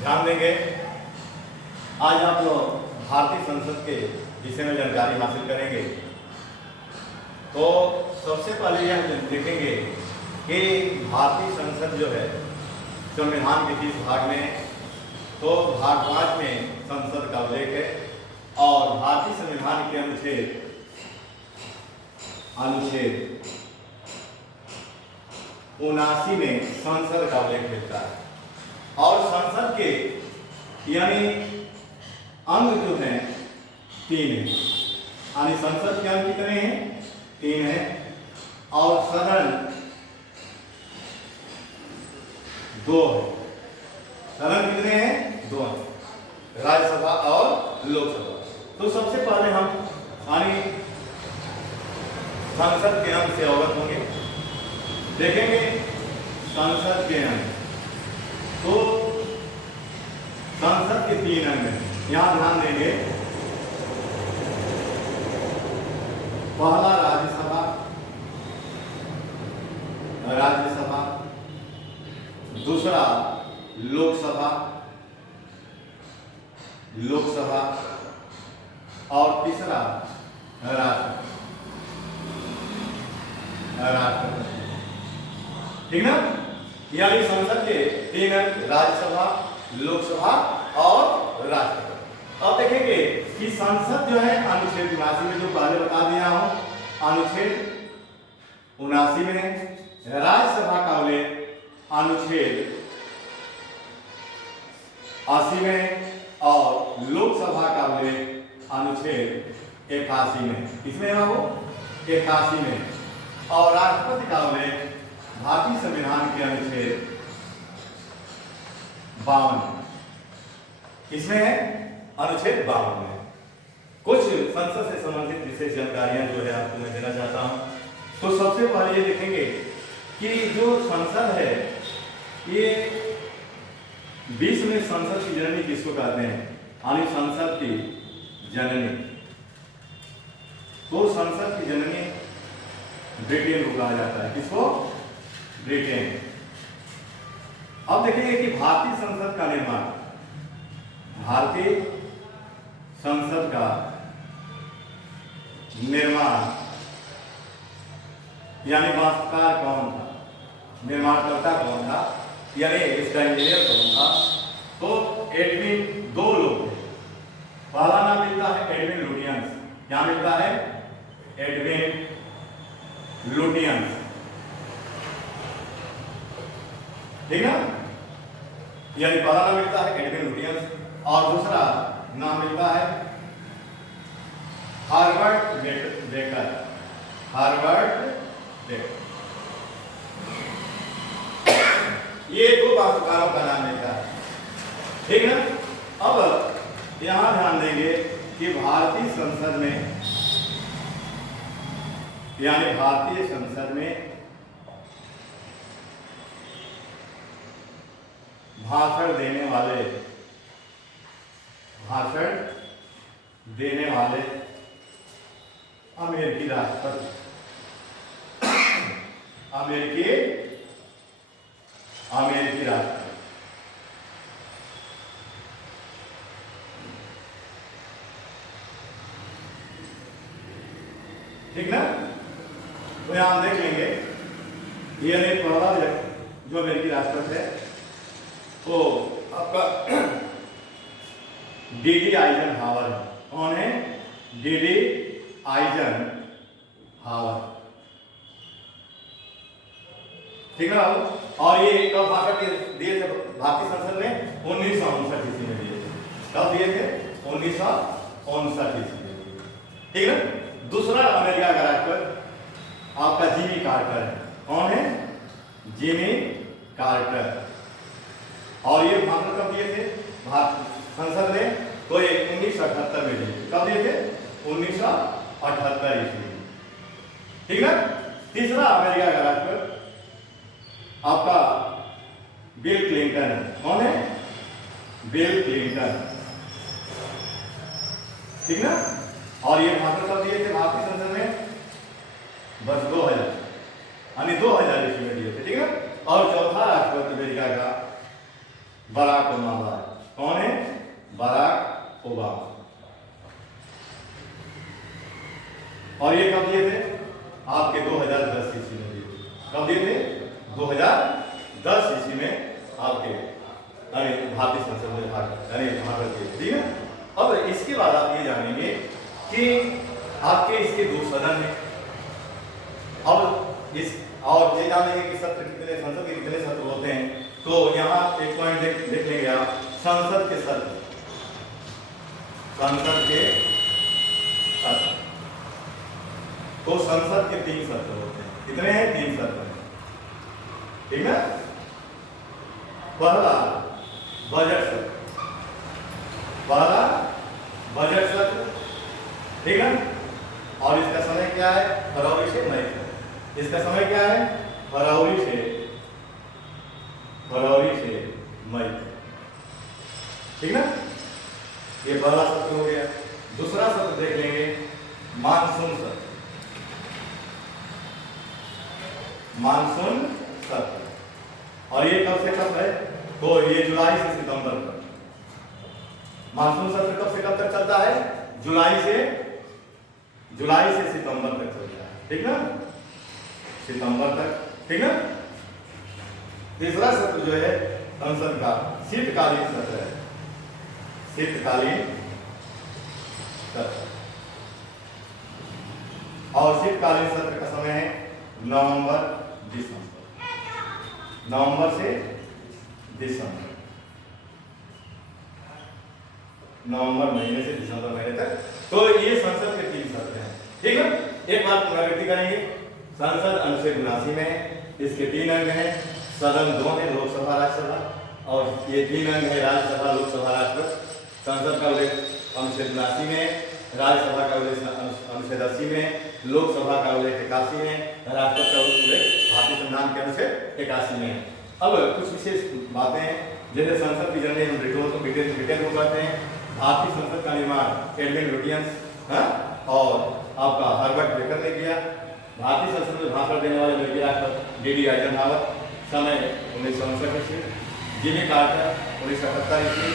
ध्यान देंगे। आज आप लोग भारतीय संसद के विषय में जानकारी हासिल करेंगे। तो सबसे पहले यह देखेंगे कि भारतीय संसद जो है संविधान के किस भाग में, तो भाग 5 में संसद का उल्लेख है और भारतीय संविधान के अनुच्छेद 79 में संसद का उल्लेख मिलता है। और संसद के यानी अंग जो हैं 3 हैं, यानी संसद के अंग कितने हैं? 3 हैं और सदन 2 है। सदन कितने हैं? 2 हैं, राज्यसभा और लोकसभा। तो सबसे पहले हम यानी संसद के अंग से अवगत होंगे। देखेंगे संसद के अंग, तो संसद के 3 अंग हैं। यहां ध्यान देंगे, पहला राज्यसभा, दूसरा लोकसभा और तीसरा राष्ट्रपति। ठीक ना? यानी संसद के 3 अंग राज्यसभा, लोकसभा और राष्ट्रपति। अब देखेंगे कि संसद जो है अनुच्छेद 79 में, जो पहले बता दिया हूं, अनुच्छेद 79 में, राज्यसभा का उल्लेख अनुच्छेद 80 में और लोकसभा का उल्लेख अनुच्छेद 81 में। किसमें है वो? 81 में। और राष्ट्रपति का उल्लेख भारतीय संविधान के अनुच्छेद 52 इसमें है, अनुच्छेद 52 में। कुछ संसद से संबंधित विशेष जानकारियां जो है आपको मैं देना चाहता हूं। तो सबसे पहले ये देखेंगे कि जो संसद है, ये विश्व में संसद की जननी किसको कहते हैं? यानी संसद की जननी, तो संसद की जननी ब्रिटेन को कहा जाता है। किसको? ब्रिटेन। अब देखेंगे कि भारतीय संसद का निर्माण, भारतीय संसद का निर्माण यानी वास्तुकार कौन था, निर्माणकर्ता कौन था, यानी इसका इंजीनियर कौन था? तो एडविन, 2 लोग थे। पहला नाम मिलता है एडविन लुटियंस। क्या मिलता है? Edwin Lutyens. ठीक ना? यानी पहला नाम मिलता है एडविन लुटियंस और दूसरा नाम मिलता है हार्वर्ड बेकर। ये 2 वास्तुकारों का नाम मिलता है। ठीक है? अब यहां ध्यान देंगे कि भारतीय संसद में, यानी भारतीय संसद में भाषण देने वाले अमेरिकी राष्ट्रपति, अमेरिकी राष्ट्रपति। ठीक ना? तो यहां देख लेंगे, ये पहला जो अमेरिकी राष्ट्रपति है तो आपका डीडी आइजनहावर। कौन है? DD Eisenhower. ठीक है? और ये कब भाषण दिए थे भारतीय संसद में? 1959 ईस्वी में दिए थे। कब दिए थे? 1959 ईस्वी में। ठीक है? दूसरा अमेरिका का राष्ट्रपति आपका जिमी कार्टर है। कौन है? Jimmy Carter. और ये भाषण कब दिए थे संसद में? तो ये 1978 में दिए। कब दिए थे? 1978 ईस्वी। ठीक है? तीसरा अमेरिका का राष्ट्रपति आपका बिल क्लिंटन है। कौन है? Bill Clinton. ठीक ना? और ये भाषण कब दिए थे भारतीय संसद में? बस 2000, यानी 2000 ईस्वी में दिए थे। ठीक है? और चौथा राष्ट्रपति अमेरिका का बराक ओबामा है। 10 ईस्वी में आपके भारतीय संसद में भाग किए, ठीक है। अब इसके बाद आप ये जानेंगे कि आपके इसके 2 सदन हैं। अब इस और ये जानेंगे कि सत्र कितने, संसद के कितने सत्र होते हैं। तो यहाँ एक पॉइंट देख लेंगे आप, संसद के सत्र, संसद के सत्र। तो संसद के 3 सत्र होते हैं। कितने हैं? 3 सत्र हैं, ठीक है। पहला बजट सत्र, पहला बजट सत्र, ठीक है। और इसका समय क्या है? फरवरी से मई तक। इसका समय क्या है? फरवरी से मई तक, ठीक है। ये पहला सत्र हो गया। दूसरा सत्र देख लेंगे, मानसून सत्र, मानसून सत्र। और ये कब से कब है? तो ये जुलाई से सितंबर तक। मानसून सत्र कब से कब तक चलता है? जुलाई से सितंबर तक चलता है, ठीक ना, सितंबर तक, ठीक है। तीसरा सत्र जो है संसद का शीतकालीन सत्र है, शीतकालीन सत्र। और शीतकालीन सत्र का समय है नवंबर से दिसंबर, नवंबर महीने से दिसंबर महीने तक। तो ये संसद के 3 सत्र हैं, ठीक है। एक बार पुनरावृत्ति करेंगे। संसद अनुच्छेद 79 में है, इसके 3 अंग हैं। सदन 2 है, लोकसभा राज्यसभा, और ये 3 अंग है, राज्यसभा लोकसभा राष्ट्रपति। संसद का उल्लेख अनुच्छेद 79 में, राज्यसभा का उल्लेख अनुच्छेद 80 में, लोकसभा का उल्लेख 81 में, राष्ट्रपति का उल्लेख भारतीय संविधान के अनुच्छेद 81 में है। अब कुछ विशेष बातें हैं, जैसे संसद की जनरल हम डिटेल को करते हैं। भारतीय संसद का निर्माण एडविन लुटियंस और आपका हर्बर्ट बेकर ने किया। भारतीय संसद में भाषण देने वाले अमेरिकी राष्ट्रपति डी.डी. आइजनहावर, समय 1959 ईस्वी, जिमी कार्टर 1978 ईस्वी,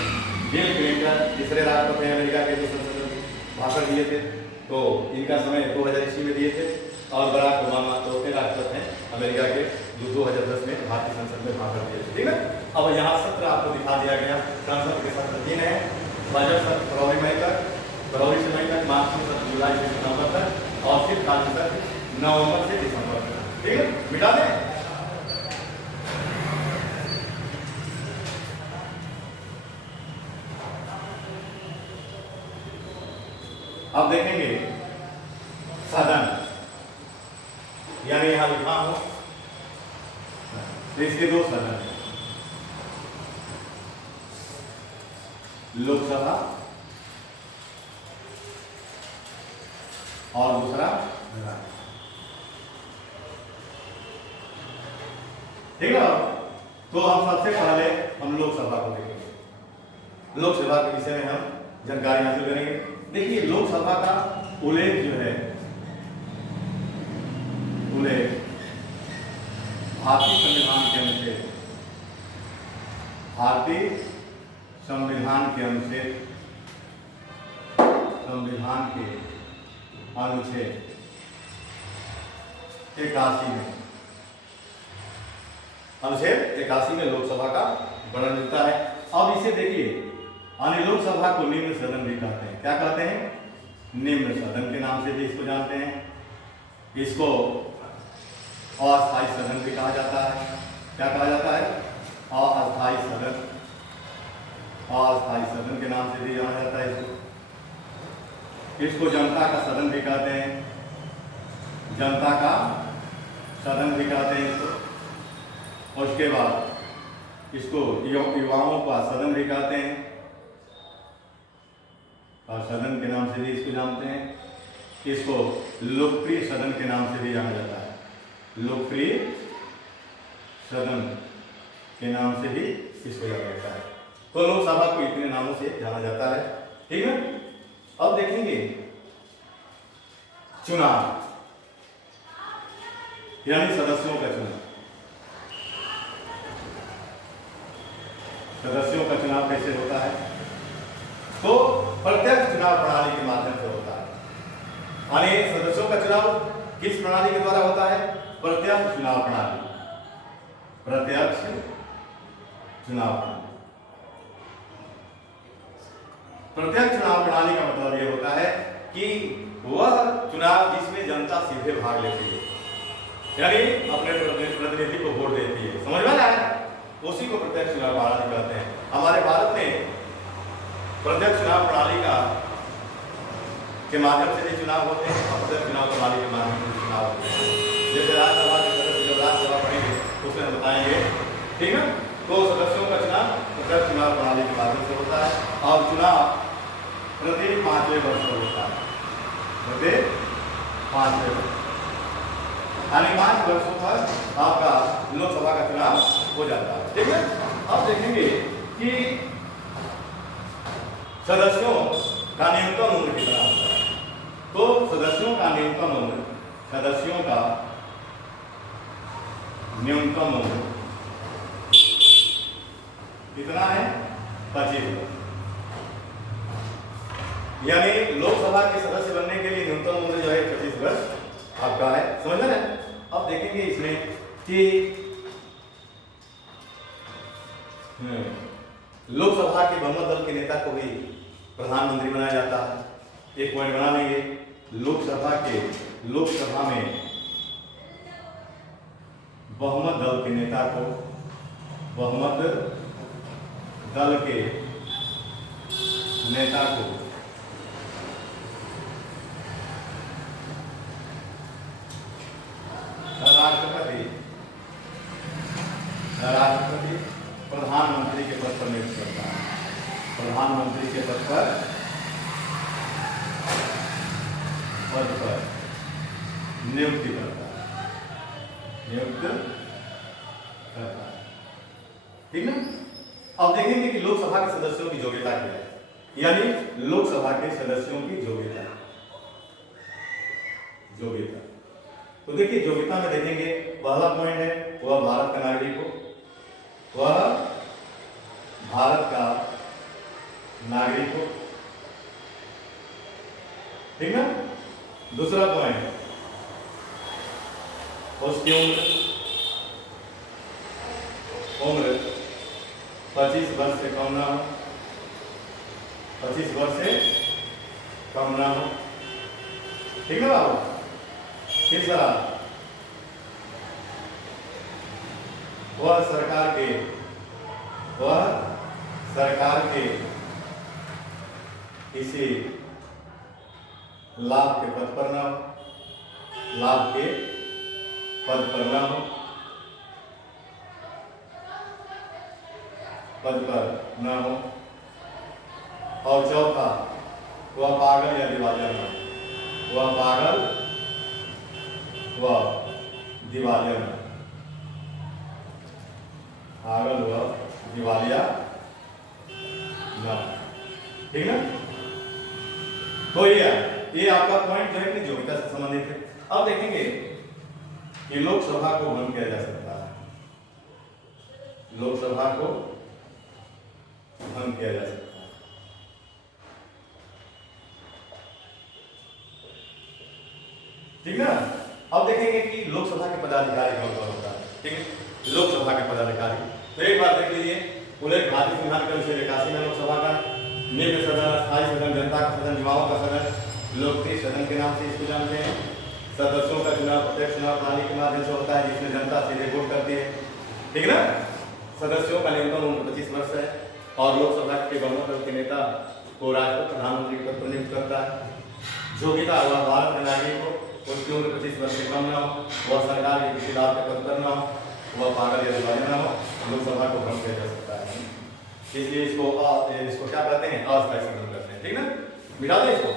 बिल क्लिंटन तीसरे राष्ट्रपति हैं अमेरिका के जो संसद में भाषण दिए थे, तो इनका समय 2000 ईस्वी में दिए थे। और बराक ओबामा चौथे राष्ट्रपति हैं अमेरिका के जो 2010 में भारतीय संसद में भाषण दिए थे, ठीक है। अब यहाँ सत्र आपको दिखा दिया गया। संसद के सत्र 3 हैं, बजट सत्र फरवरी से मई तक, मानसून सत्र जुलाई से सितंबर तक, और शीतकालीन सत्र नवंबर से दिसंबर तक, ठीक है। मिटा दें। अब देखेंगे सदन, यानी यहां लिखा हो तो इसके 2 सदन हैं, लोकसभा और दूसरा राज्यसभा, ठीक है। तो हम सबसे पहले हम लोकसभा को देखेंगे। लोकसभा के विषय में हम जानकारी हासिल करेंगे। देखिए, लोकसभा का उल्लेख जो है, उल्लेख भारतीय संविधान के अनुच्छेद, भारतीय संविधान के अनुच्छेद, संविधान के अनुच्छेद 81 में, अनुच्छेद 81 में लोकसभा का वर्णन मिलता है। अब इसे देखिए, यानी लोकसभा को निम्न सदन भी कहते हैं। क्या कहते हैं? निम्न सदन के नाम से भी इसको जानते हैं। इसको अस्थायी सदन भी कहा जाता है। क्या कहा जाता है? अस्थायी सदन, अस्थायी सदन के नाम से भी जाना जाता है इसको जनता का सदन भी कहते हैं, जनता का सदन भी कहते हैं इसको। और उसके बाद इसको युवाओं का सदन भी कहते हैं, और सदन के नाम से भी इसको जानते हैं। इसको लोकप्रिय सदन के नाम से भी जाना जाता है, लोकप्रिय सदन के नाम से भी इसको जाना जाता है। तो लोकसभा को इतने नामों से जाना जाता है, ठीक है। अब देखेंगे चुनाव, यानी सदस्यों का चुनाव। सदस्यों का चुनाव कैसे होता है? तो प्रत्यक्ष चुनाव प्रणाली के माध्यम से होता है। यानी सदस्यों का चुनाव किस प्रणाली के द्वारा होता है? प्रत्यक्ष चुनाव प्रणाली। प्रत्यक्ष चुनाव प्रणाली। प्रत्यक्ष चुनाव प्रणाली का मतलब यह होता है कि वह चुनाव जिसमें जनता सीधे भाग लेती है, यानी अपने प्रतिनिधि को वोट देती है, समझ में आया, उसी को प्रत्यक्ष चुनाव प्रणाली कहते हैं। हमारे भारत में प्रत्यक्ष चुनाव प्रणाली के माध्यम से भी चुनाव होते हैं और प्रत्यक्ष चुनाव प्रणाली के माध्यम से चुनाव होते हैं। जैसे राज्यसभा के सदस्य जब राज्यसभा पढ़ेंगे उसमें हम बताएंगे, ठीक है। तो सदस्यों का चुनाव प्रत्यक्ष चुनाव प्रणाली के माध्यम से होता है और चुनाव प्रति 5वें वर्ष पर होता है, प्रति 5वें वर्ष, यानी 5 वर्षों पर आपका लोकसभा का चुनाव हो जाता है, ठीक है। अब देखेंगे कि सदस्यों का न्यूनतम उम्र कितना होता है। तो सदस्यों का न्यूनतम उम्र कितना है? 25 वर्ष। यानी लोकसभा के सदस्य बनने के लिए न्यूनतम उम्र जो है 25 वर्ष आपका है, समझ रहे हैं। अब देखेंगे इसमें कि लोकसभा के बहुमत दल के नेता को भी प्रधानमंत्री बनाया जाता है। एक पॉइंट बना लेंगे, लोकसभा में बहुमत दल के नेता को, बहुमत दल के नेता को राष्ट्रपति प्रधानमंत्री के पद पर नियुक्त करता है, प्रधानमंत्री के पद पर नियुक्ति करता है, ठीक ना। अब देखेंगे कि लोकसभा के सदस्यों की योग्यता क्या है, यानी लोकसभा के सदस्यों की योग्यता। तो देखिए योग्यता में देखेंगे, पहला पॉइंट है वह भारत का नागरिक हो, वह भारत का नागरिक हो, ठीक ना। दूसरा पॉइंट, उसकी उम्र 25 वर्ष से कम ना हो, 25 वर्ष से कम ना हो, ठीक है बाबू। तीसरा, वह सरकार के किसी लाभ के पद पर ना हो, पद पर ना हो। और चौथा, वह पागल या दिवालिया ना हो, वह पागल व दिवालिया ना, पागल व दिवालिया ना, ठीक है। तो ये आपका पॉइंट जो है कि योग्यता से संबंधित है। अब देखेंगे कि लोकसभा को भंग किया जा सकता है, लोकसभा को भंग किया जा सकता है, ठीक है। अब देखेंगे कि लोकसभा के पदाधिकारी कौन कौन होता है, ठीक है। लोकसभा के पदाधिकारी, तो एक बात देख लीजिए, पूरे भारतीय संविधान का विषय 81 में लोकसभा का निम्न सदन, स्थायी सदन, जनता का सदन, युवाओं का सदन, लोकप्रिय सदन के नाम से इसको जानते हैं। सदस्यों का चुनाव प्रत्यक्ष चुनाव प्रणाली के माध्यम से होता है, जिसमें जनता सीधे वोट करती है, ठीक ना। सदस्यों का न्यूनतम उम्र 25 वर्ष है और लोकसभा के बहुमत दल के नेता को राष्ट्रपति प्रधानमंत्री पद पर नियुक्त करता है। योग्यता, वह भारत के नागरिक हो, उसकी उम्र 25 वर्ष से कम ना हो, वह सरकार के किसी लाभ के पद पर ना हो, वह पागल या दिवालिया ना हो, लोकसभा को भंग किया जा सकता है। इसलिए इसको क्या कहते हैं? अस्थायी सदन कहते हैं, ठीक ना। मिटा दें इसको।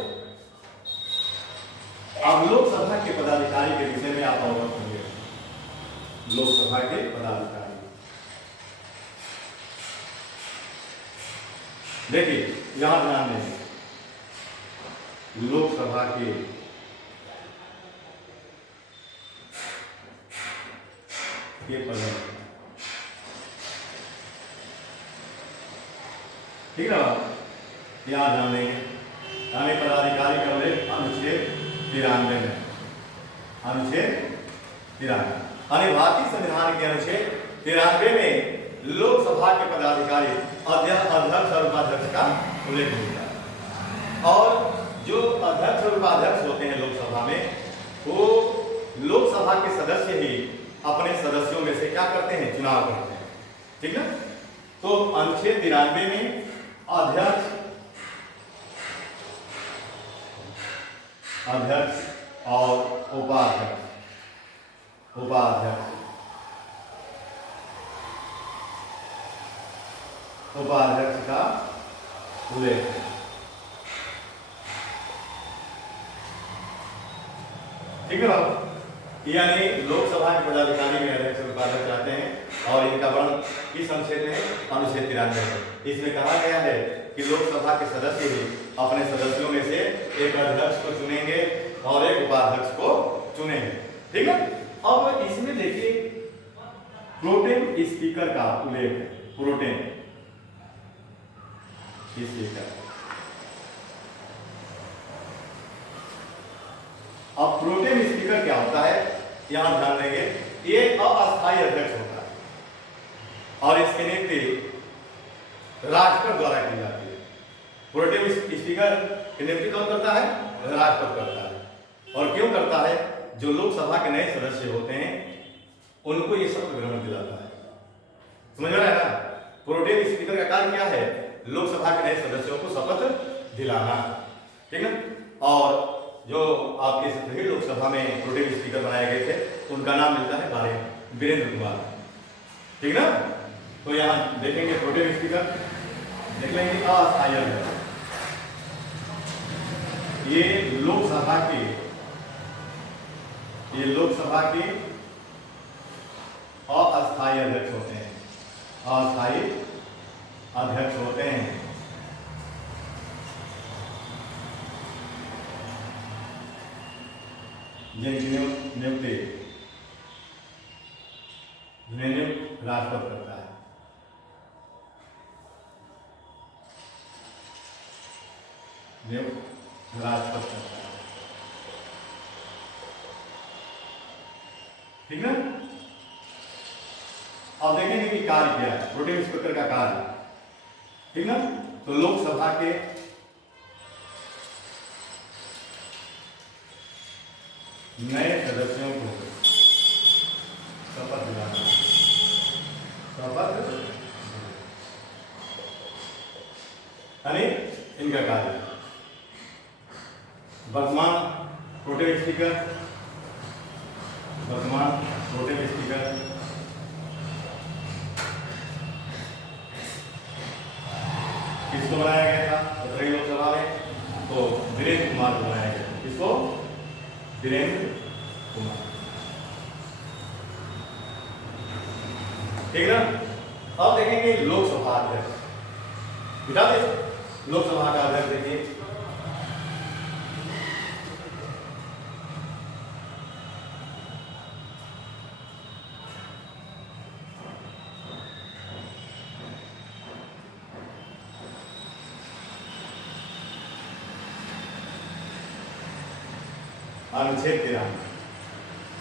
अब लोकसभा के पदाधिकारी के विषय में आप अवगत होंगे। लोकसभा के पदाधिकारी, देखिए यहां ध्यान दें, लोकसभा के पदाधिकारी, ठीक है। यहां ध्यान देंगे, यानी पदाधिकारी का उल्लेख अनुच्छेद 93 में, अनुच्छेद 93, यानी भारतीय संविधान के अनुच्छेद 93 में लोकसभा के पदाधिकारी अध्यक्ष और उपाध्यक्ष का उल्लेख मिलता है। और जो अध्यक्ष और उपाध्यक्ष होते हैं लोकसभा में, वो लोकसभा के सदस्य ही अपने सदस्यों में से क्या करते हैं, चुनाव करते हैं। ठीक है। तो अनुच्छेद 93 में अध्यक्ष और उपाध्यक्ष का उल्लेख है। ठीक है बाबू। यानी लोकसभा के पदाधिकारी में अध्यक्ष और उपाध्यक्ष आते हैं और इनका वर्ण किस अनुच्छेद में है, अनुच्छेद 93 में। इसमें कहा गया है कि लोकसभा के सदस्य ही अपने सदस्यों में से एक अध्यक्ष को चुनेंगे और एक उपाध्यक्ष को चुनेंगे। ठीक है। अब इसमें देखिए प्रोटेम स्पीकर का उल्लेख है। Pro tem speaker. अब प्रोटेम स्पीकर क्या होता है, यहां ध्यान देंगे, ये अस्थायी अध्यक्ष होता है और इसकी नियुक्ति राष्ट्रपति द्वारा की जाती है। प्रोटेम स्पीकर की नियुक्ति कौन करता है, राष्ट्रपति करता है। और क्यों करता है, जो लोकसभा के नए सदस्य होते हैं उनको ये शपथ ग्रहण दिलाता है। समझ में आया ना। प्रोटेम स्पीकर का कार्य क्या है, लोकसभा के नए सदस्यों को शपथ दिलाना। ठीक है। और जो आपके सभी लोकसभा में प्रोटेम स्पीकर बनाए गए थे उनका नाम मिलता है वीरेंद्र कुमार। ठीक ना। तो यहाँ देखेंगे प्रोटेम स्पीकर, देख लेंगे अस्थायी अध्यक्ष। ये लोकसभा के अस्थायी अध्यक्ष होते हैं। अस्थायी अध्यक्ष होते हैं। जिनकी नियुक्ति राष्ट्रपति करता है। राष्ट्रपति करता है। ठीक है। अब देखेंगे कि कार्य क्या है प्रोटेम स्पीकर का कार्य। ठीक ना। तो लोकसभा के नए सदस्यों को शपथ दिलाना। यानी इनका कार्य वर्तमान प्रोटेम स्पीकर किसको बनाया गया था 17वीं लोकसभा में, तो वीरेंद्र कुमार को बनाया गया। किसको, वीरेंद्र कुमार। ठीक ना। अब देखेंगे लोकसभा अध्यक्ष। बिठा दे लोकसभा का अध्यक्ष। देखिए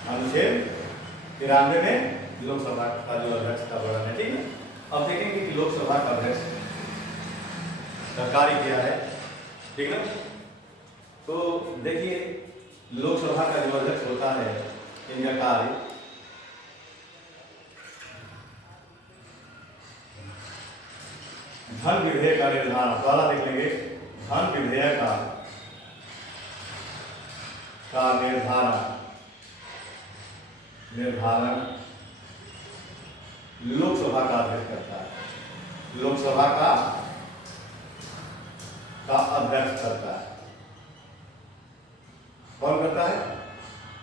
अनुच्छेद 93 में लोकसभा का जो अध्यक्ष का वर्णन है। ठीक है। अब देखेंगे कि लोकसभा का अध्यक्ष का कार्य क्या है। ठीक है। तो देखिए लोकसभा का जो अध्यक्ष होता है इनका कार्य धन विधेयक का निर्धारण, पहला देख लेंगे, धन विधेयक का निर्धारण लोकसभा का अध्यक्ष करता है। लोकसभा का अध्यक्ष करता है। कौन करता है,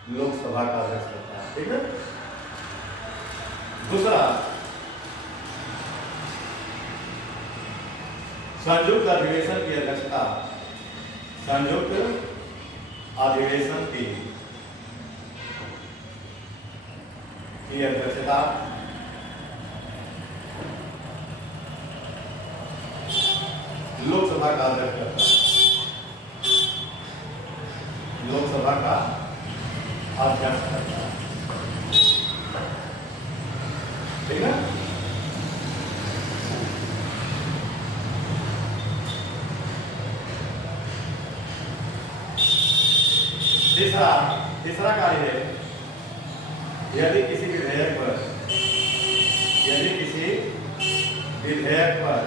लोकसभा का अध्यक्ष करता है। ठीक है। दूसरा, संयुक्त अधिवेशन की अध्यक्षता, संयुक्त अधिवेशन की अध्यक्षता लोकसभा का अध्यक्ष करता है। लोकसभा का अध्यक्ष करता है। ठीक है। तीसरा तीसरा कार्य है, यदि किसी विधेयक पर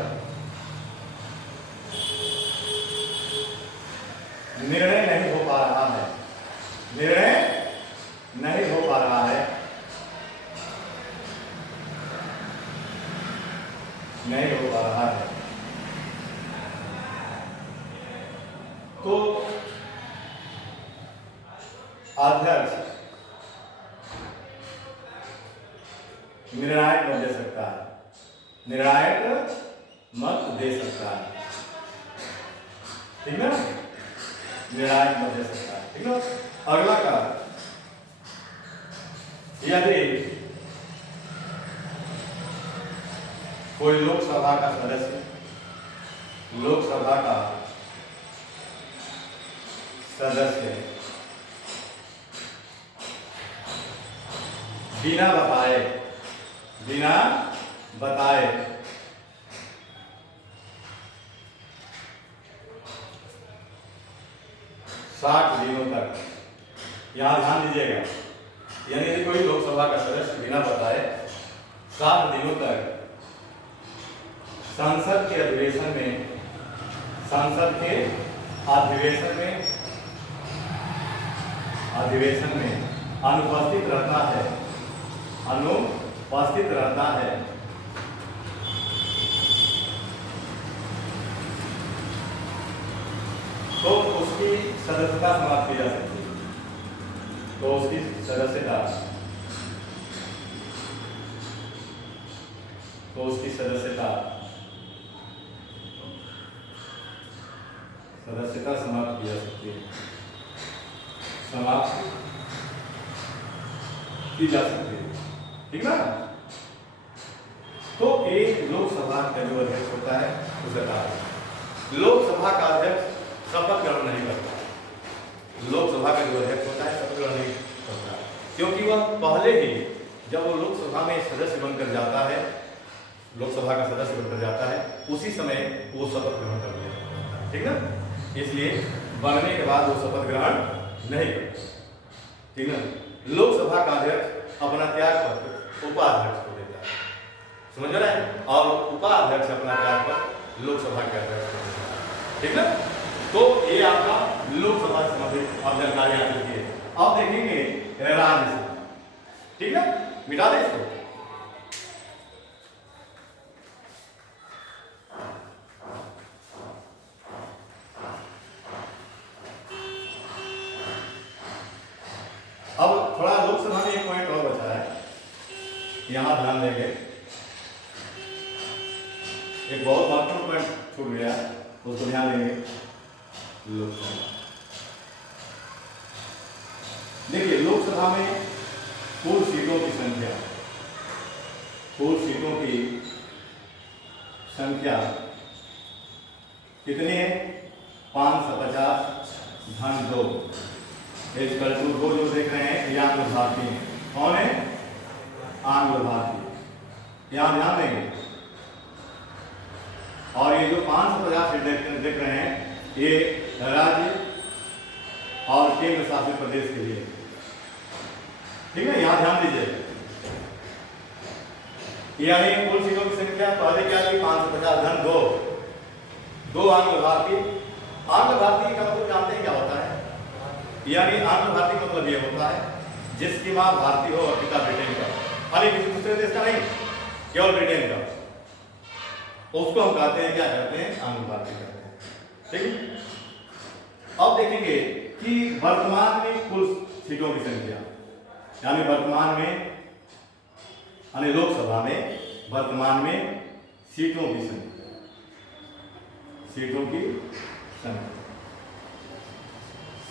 निर्णय नहीं हो पा रहा है, निर्णय नहीं हो पा रहा है, नहीं हो पा रहा है, तो अध्यक्ष निर्णायक मत दे सकता है, निर्णायक मत दे सकता है, ठीक ना, निर्णायक मत दे सकता है, ठीक ना। अगला का, यदि कोई लोकसभा का सदस्य बिना बताए साठ दिनों तक, यहां ध्यान दीजिएगा, यानी यदि कोई लोकसभा का सदस्य बिना बताए 60 दिनों तक संसद के अधिवेशन में अनुपस्थित रहता है, तो उसकी सदस्यता समाप्त की जा सकती है, तो उसकी सदस्यता समाप्त की जा सकती है, ठीक ना। तो एक लोकसभा का जो अध्यक्ष होता है उसका कार्य, लोकसभा का अध्यक्ष शपथ ग्रहण नहीं करता, लोकसभा का जो अध्यक्ष होता है शपथ ग्रहण नहीं करता, क्योंकि वह पहले ही जब वो लोकसभा में सदस्य बनकर जाता है, लोकसभा का सदस्य बनकर जाता है, उसी समय वो शपथ ग्रहण कर लेता है, ठीक ना। इसलिए बनने के बाद वो शपथ ग्रहण नहीं करता, ठीक ना। लोकसभा का अध्यक्ष अपना त्याग पत्र उपाध्यक्ष को देता है, समझ रहे हैं, और उपाध्यक्ष अपना त्याग पत्र लोकसभा के अध्यक्ष को देता है, ठीक ना। तो ये आपका लोकसभा से संबंधित आप जानकारी हासिल की है। अब देखेंगे राज्यसभा, ठीक है, मिटा दे इसको। अब थोड़ा लोकसभा में एक पॉइंट और बचा है, यहां ध्यान देंगे, एक बहुत महत्वपूर्ण पॉइंट छूट गया, उसको ध्यान देंगे। लोकसभा देखिए, लोकसभा में कुल सीटों की संख्या कितनी है? 550 धन 2 2 जो देख रहे हैं ये आंग्ल भारतीय है, कौन है? आंग्ल भारतीय, यहां ध्यान देंगे। और ये जो 550 सीट देख रहे हैं ये राज्य और केंद्र शासित प्रदेश के लिए, ठीक है, यहां ध्यान दीजिए। यानी कुल सीटों की संख्या पहले क्या थी? 550 धन 2 आंग्ल भारतीय। आंग्ल भारतीय का मतलब जानते हैं क्या होता है? यानी आंग्ल भारतीय मतलब ये होता है जिसकी मां भारतीय हो और पिता ब्रिटेन का, खाली किसी दूसरे देश का नहीं, केवल ब्रिटेन का, उसको हम कहते हैं, क्या कहते हैं? आंग्ल भारतीय कहते हैं, ठीक है। अब देखेंगे कि वर्तमान में कुल सीटों की संख्या, यानी वर्तमान में, यानी लोकसभा में वर्तमान में सीटों की संख्या,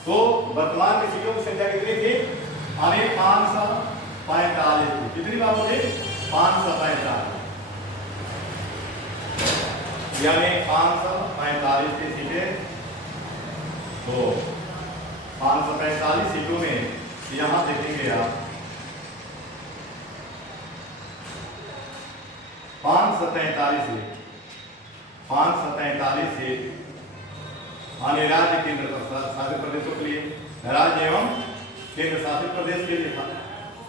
तो वर्तमान में सीटों की संख्या कितनी थी? यानी 545 थी। कितनी बात थी? 545, यानी 545 की सीटें, तो 545 सीटों में यहां देखेंगे आप 547 सीट राज्य केंद्र शासित प्रदेशों के लिए, राज्य एवं केंद्र शासित प्रदेश के लिए था,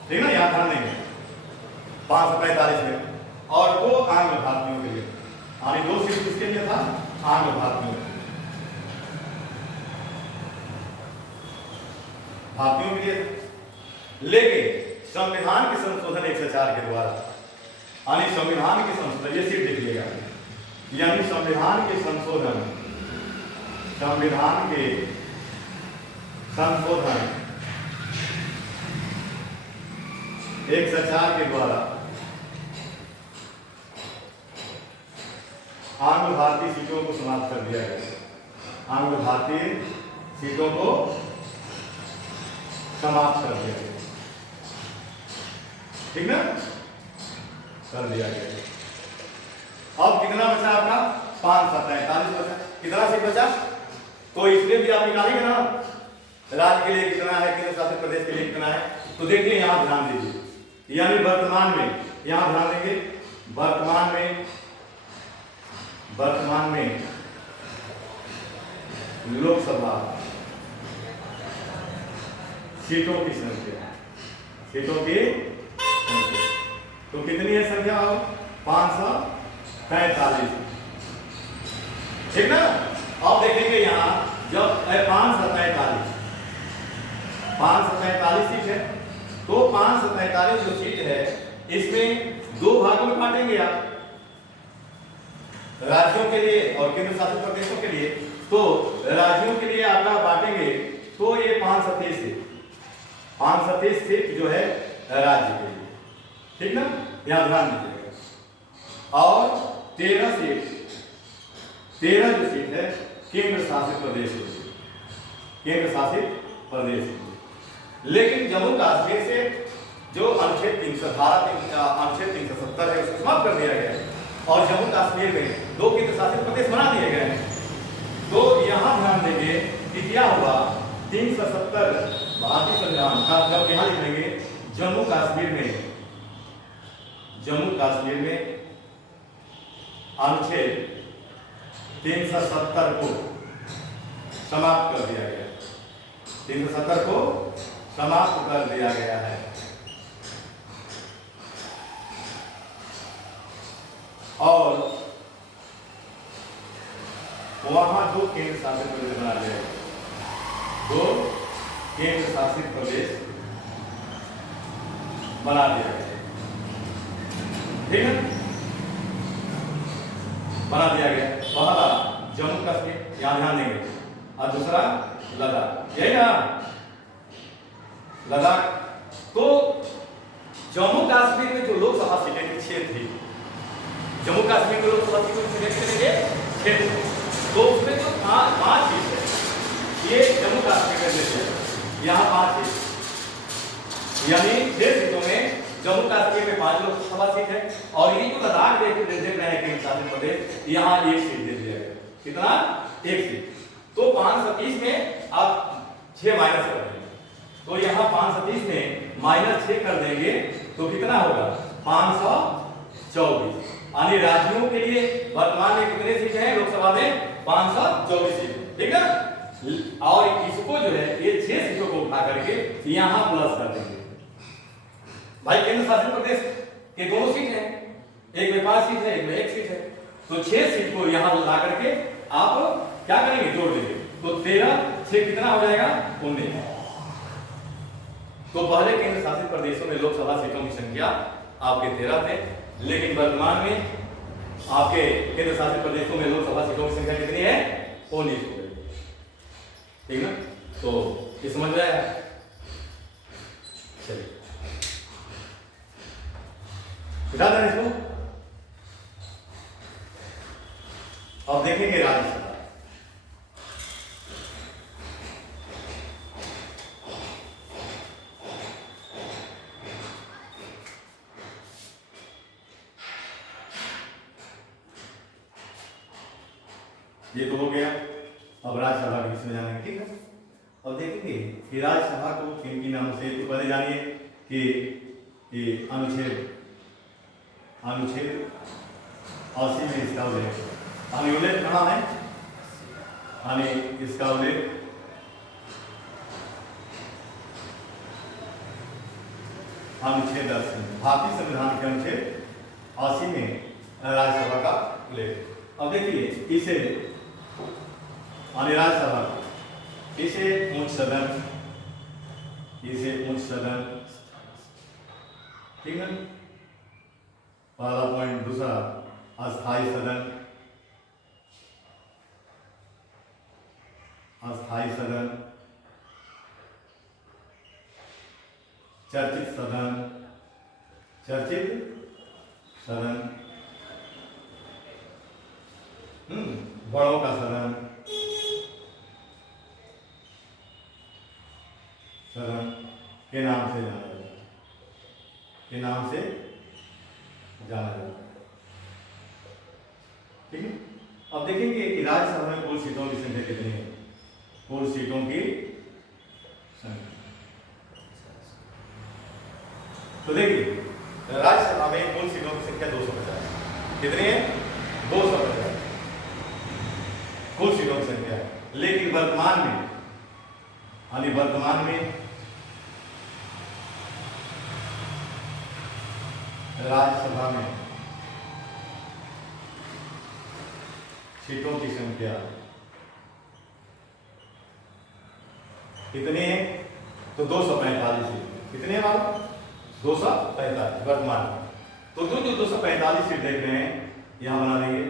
ठीक ना, यहाँ ध्यान देंगे 545 में, और वो आंग्ल भारतीयों के लिए, यानी 2 सीट किसके लिए था, आंग्ल भारतीयों के लिए, भारतीयों के लिए। लेकिन संविधान के संशोधन 104 के द्वारा, यानी संविधान के संशोधन, ये सीट लिखिएगा, यानी संविधान के संशोधन, संविधान के संशोधन 104 के द्वारा आंग्ल भारतीय सीटों को समाप्त कर दिया गया, आंग्ल भारतीय सीटों को समाप्त कर दिया गया, ठीक ना, कर दिया गया। अब कितना बचा आपका, 543 बचा, कितना सीट बचा, तो इसलिए भी आप निकालेंगे ना, राज्य के लिए कितना है, केंद्र शासित प्रदेश के लिए कितना है। तो देखिए यहां ध्यान दीजिए, यानी वर्तमान में, यहां ध्यान देंगे, वर्तमान में लोकसभा सीटों की संख्या, सीटों की संख्या तो कितनी है संख्या, 543, ठीक ना। अब देखेंगे यहां जब 543 सीट है, तो 543 जो सीट है इसमें 2 भागों में बांटेंगे आप, राज्यों के लिए और केंद्र शासित प्रदेशों के लिए। तो राज्यों के लिए आपका बांटेंगे तो ये 537 सीट जो है राज्य के लिए, ठीक ना, यहां ध्यान दीजिएगा। और 13 जो सीट है केंद्र शासित प्रदेश के लिए, केंद्र शासित प्रदेश के लिए। लेकिन जम्मू कश्मीर से जो अनुच्छेद 370 है उसको समाप्त कर दिया गया है, और जम्मू कश्मीर में 2 केंद्र शासित प्रदेश बना दिए गए हैं। तो यहां ध्यान देंगे कि क्या हुआ, 370 भारतीय संविधान का जब यहां लिखेंगे जम्मू कश्मीर में अनुच्छेद 370 को समाप्त कर दिया गया, 370 को समाप्त कर दिया गया है। और वहां 2 केंद्र शासित प्रदेश बना दिया गया, 2 केंद्र शासित प्रदेश बना दिया गया, ठीक है, बना दिया गया। पहला जम्मू कश्मीर, यहां ध्यान देंगे, और दूसरा लद्दाख, यही ना, लद्दाख। तो जम्मू कश्मीर में जो लोकसभा सीटें थी 6 थी, जम्मू कश्मीर में लोकसभा सीटों की सिलेक्ट करेंगे 6 थी, तो उसमें जो 5 सीट है ये जम्मू कश्मीर में देते हैं, यहाँ 5 सीट, यानी 6 सीटों में जम्मू कश्मीर में 5 लोकसभा सीट है, और ये जो लद्दाख देख रहे हैं केंद्र शासित प्रदेश, यहाँ 1 सीट दे दिया गया, कितना, 1 सीट। तो 530 में आप 6 माइनस कर देंगे, तो यहाँ 530 में -6 कर देंगे तो कितना होगा, 524, यानी राज्यों के लिए वर्तमान में कितने सीट हैं लोकसभा में, 524 सीट, ठीक है। और इसको जो है ये 6 सीटों को उठा करके यहाँ प्लस कर देंगे। भाई केंद्र शासित प्रदेश के 2 सीट है, एक में 5 सीट है, एक में 1 सीट है, तो 6 सीट को यहाँ ला करके आप क्या करेंगे, जोड़ देंगे, तो 13 6 कितना हो जाएगा, 19। तो पहले केंद्र शासित प्रदेशों में लोकसभा सीटों की संख्या आपके 13 थे, लेकिन वर्तमान में आपके केंद्र शासित प्रदेशों में लोकसभा सीटों की संख्या कितनी है, 19 हो गई, ठीक ना। तो ये समझ में आया, चलिए बिठा दें इसको। अब देखेंगे राज्यसभा, ये तो हो गया। अब राज्यसभा के विषय में जानेंगे, ठीक है। अब देखेंगे कि राज्यसभा को किन किन नामों से, तो पहले जानिए कि ये अनुच्छेद 80 में इसका उल्लेख, उल्लेख कहाँ है, इसका उल्लेख अनुच्छेद 80, भारतीय संविधान के अनुच्छेद 80 में राज्यसभा का उल्लेख। अब देखिए इसे राज्यसभा इसे उच्च सदन, इसे उच्च सदन, ठीक है, पहला पॉइंट। दूसरा अस्थाई सदन, अस्थाई सदन, चर्चित सदन, चर्चित सदन, बड़ों का सदन, सदन के नाम से जाना जाता है, के नाम से जाना जाता है, ठीक है। अब देखेंगे कि राज्यसभा में कुल सीटों की संख्या कितनी है। कुल सीटों की संख्या, तो देखिए राज्यसभा में कुल सीटों की संख्या 250, कितनी है? 250 कुल सीटों की संख्या है। लेकिन वर्तमान में राज्यसभा में सीटों की संख्या कितनी है? तो 245 सीट। कितने हैं बाबू? 245 वर्तमान में। तो जो 245 सीट देख रहे हैं, यहां बना देंगे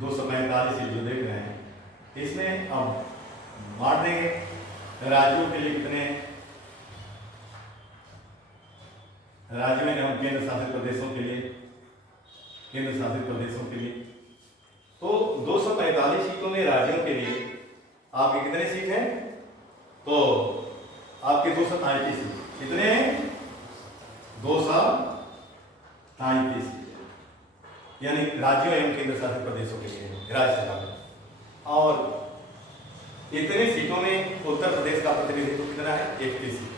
245 सीट जो देख रहे हैं, इसमें अब बांट देंगे राज्यों के लिए। कितने राज्यों में? हम केंद्र शासित प्रदेशों के लिए, केंद्र शासित प्रदेशों के लिए तो 245 सीटों में राज्यों के लिए आपके कितने सीट हैं? तो आपके 233 सीट। कितने हैं? 233 सीट, यानी राज्यों एवं केंद्र शासित प्रदेशों के लिए राज्यसभा में। और इतने सीटों में उत्तर प्रदेश का प्रतिनिधित्व कितना है? 31 सीट,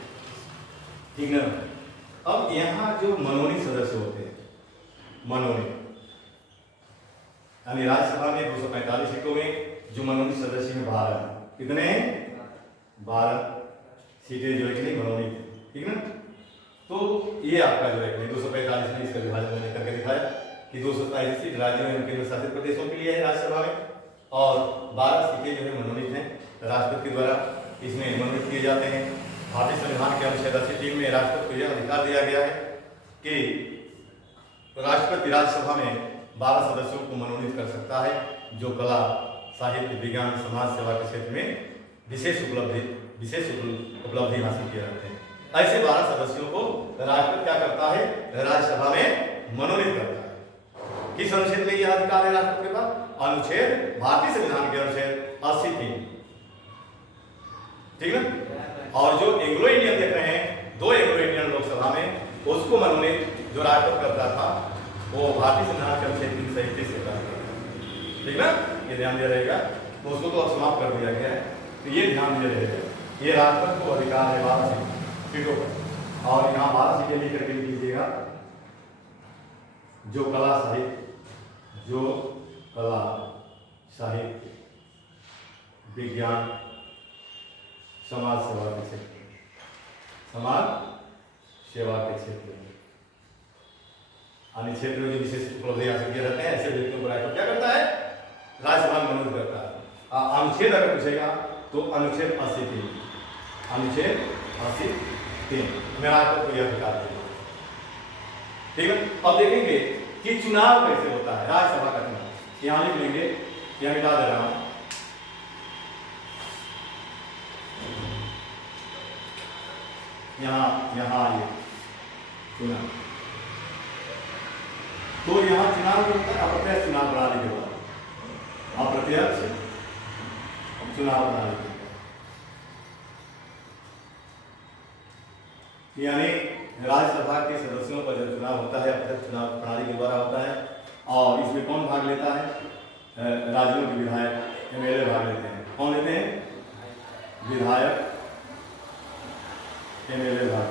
ठीक ना। अब यहाँ जो मनोनीत सदस्य होते हैं, मनोनीत, यानी राज्यसभा में 245 सीटों में जो मनोनीत सदस्य हैं 12, कितने हैं? 12 सीटें जो है कि नहीं मनोनीत, ठीक ना। तो ये आपका जो है 245 में इसका विभाजन मैंने करके दिखाया कि 227 सीट राज्यों एवं केंद्र शासित प्रदेशों के लिए है राज्यसभा में, और 12 सीटें जो है मनोनीत हैं राष्ट्रपति द्वारा, इसमें मनोनीत किए जाते हैं। भारतीय संविधान के अनुच्छेद 80 में राष्ट्रपति को यह अधिकार दिया गया है कि राष्ट्रपति राज्यसभा में 12 सदस्यों को मनोनीत कर सकता है जो कला, साहित्य, विज्ञान, समाज सेवा के क्षेत्र में विशेष उपलब्धि हासिल किए रहते हैं। ऐसे 12 सदस्यों को राष्ट्रपति क्या करता है? राज्यसभा में मनोनीत करता है। किस अनुच्छेद में यह अधिकार है राष्ट्रपति के पास? अनुच्छेद, भारतीय संविधान के अनुच्छेद 80, ठीक है। और जो एंग्लो इंडियन देख रहे हैं, 2 एंग्लो इंडियन लोकसभा में, उसको मनोनीत जो राष्ट्रपति करता था वो भारतीय संविधान के अनुच्छेद 337 से करता था, ठीक ना। ये ध्यान दिया रहेगा। तो उसको तो अब समाप्त कर दिया गया है, तो ये ध्यान दिया रहेगा। ये राष्ट्रपति को अधिकार है 12 सीटों पर, और यहाँ 12 सीटें लेकर के लीजिएगा। जो कला, साहित्य, विज्ञान, समाज सेवा के क्षेत्र में, अन्य क्षेत्र में जो विशेष उपलब्धि हासिल किए रहते हैं, ऐसे व्यक्तियों को राष्ट्रपति क्या करता है? राज्यसभा में मनोनीत करता है। अनुच्छेद अगर पूछेगा तो अनुच्छेद 80, अनुच्छेद 80 में राष्ट्रपति को यह अधिकार देगा, ठीक है। अब देखेंगे कि चुनाव कैसे होता है, राज्यसभा का चुनाव। यहां लिख लेंगे, यहां मिटा दे रहा हूं। यहाँ आइए चुनाव। तो यहाँ चुनाव जो होता है अप्रत्यक्ष चुनाव प्रणाली के द्वारा, अप्रत्यक्ष चुनाव प्रणाली, यानी राज्यसभा के सदस्यों का जब चुनाव होता है अप्रत्यक्ष चुनाव प्रणाली के द्वारा होता है। और इसमें कौन भाग लेता है? राज्यों के विधायक, एमएलए भाग लेते हैं। कौन लेते हैं? विधायक, एमएलए भाग,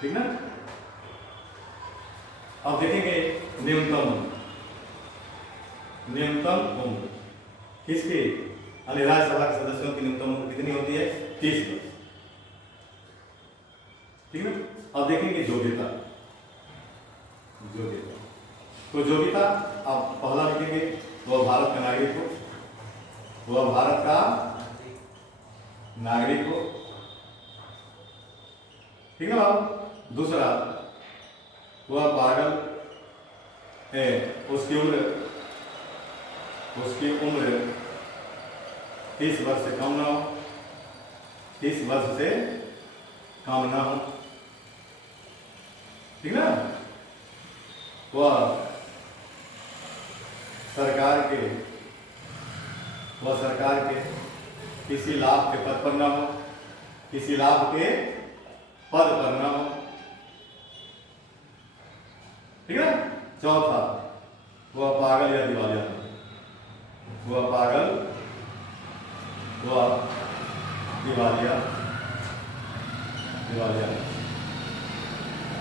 ठीक ना। अब देखेंगे न्यूनतम उम्र किसकी? राज्यसभा के सदस्यों की न्यूनतम उम्र कितनी होती है? 30 वर्ष। तो जो भी था आप पहला लिखेंगे, वह भारत का नागरिक हो, वह भारत का नागरिक हो, ठीक है बाबू। दूसरा, वह पागल है, उसकी उम्र 30 वर्ष से कम ना हो, 30 वर्ष से कम ना हो, ठीक ना। वह सरकार के किसी लाभ के पद पर ना हो, किसी लाभ के पद पर ना हो, ठीक है। चौथा, वह पागल या दिवालिया, वह पागल वह दिवालिया,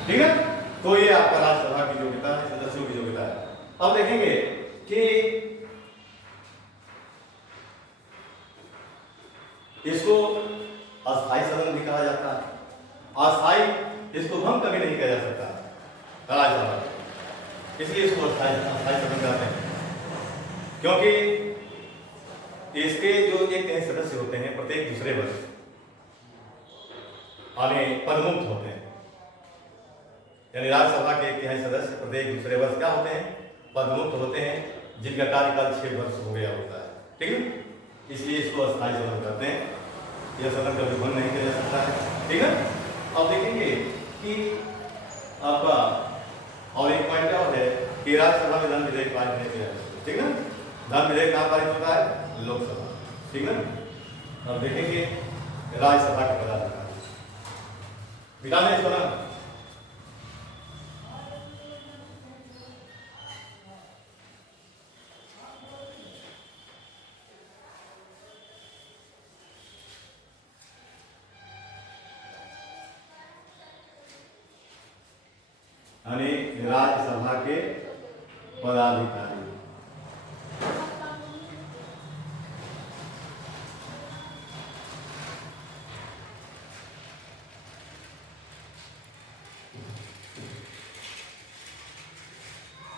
ठीक है। तो ये आपका राज्यसभा की योग्यता है, सदस्यों की योग्यता है। अब देखेंगे कि इसको अस्थायी सदन भी कहा जाता है, अस्थायी इसको भंग कभी नहीं किया जा सकता राज्यसभा, इसलिए इसको अस्थायी सदन कहते हैं। क्योंकि इसके जो एक सदस्य होते हैं प्रत्येक दूसरे वर्ष पदमुक्त होते हैं, यानी राज्यसभा के 1/3 सदस्य प्रत्येक दूसरे वर्ष क्या होते हैं, पदमुक्त होते हैं, जिनका कार्यकाल 6 वर्ष हो गया होता है, ठीक है। इसलिए इसको अस्थायी सदन कहते हैं। यह सदन कभी भंग नहीं किया जा सकता है, ठीक है। अब देखेंगे कि आपका और एक पॉइंट और है कि राज्यसभा में धन विधेयक पारित नहीं किया जाता, ठीक है। धन विधेयक कहाँ पारित होता है, लोकसभा, ठीक है। अब देखेंगे राज्यसभा के पदाधिकारी, बिना नहीं सुना, राज्यसभा के पदाधिकारी,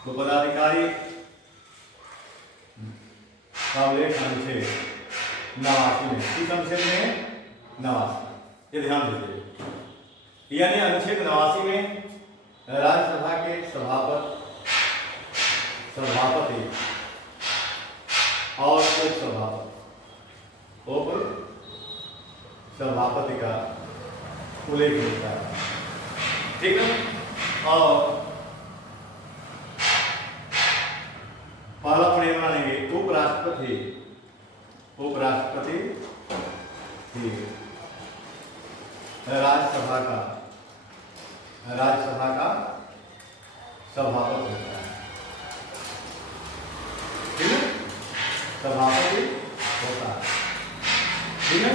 तो पदाधिकारी का उल्लेख अनुच्छेद 89 में, किस अनुच्छेद में, 89, ये ध्यान दीजिए। यानी अनुच्छेद 89 में राज्यसभा के सभापति और उपसभापति का उल्लेख होता है, ठीक है। और पहला पॉइंट मानेंगे उपराष्ट्रपति राज्यसभा का सभापति होता है, ठीक है, सभापति होता है, ठीक है।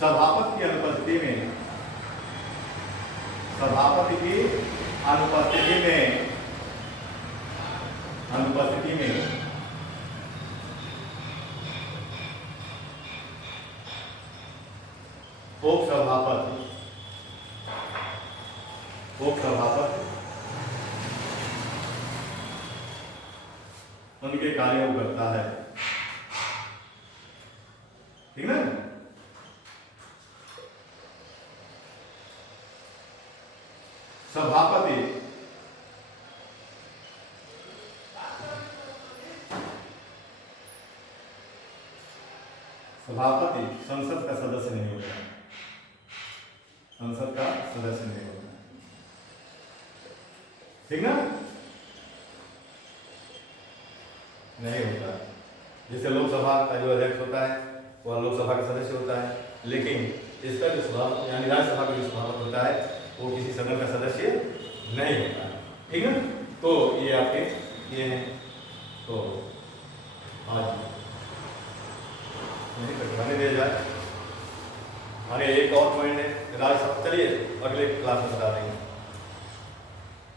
सभापति की अनुपस्थिति में उपसभापति उनके कार्यों को करता है, ठीक है। सभापति संसद का सदस्य नहीं होता, ठीक ना, नहीं होता। जैसे लोकसभा का जो अध्यक्ष होता है वह लोकसभा का सदस्य होता है, लेकिन इसका जो सभापति यानी राज्यसभा का जो सभापति होता है वो किसी सदन का सदस्य नहीं होता है, ठीक है। तो ये आपके ये हैं, तो आज नहीं कटवाने दिया जाए। आगे एक और पॉइंट है राज्यसभा, चलिए अगले क्लास में बता देंगे।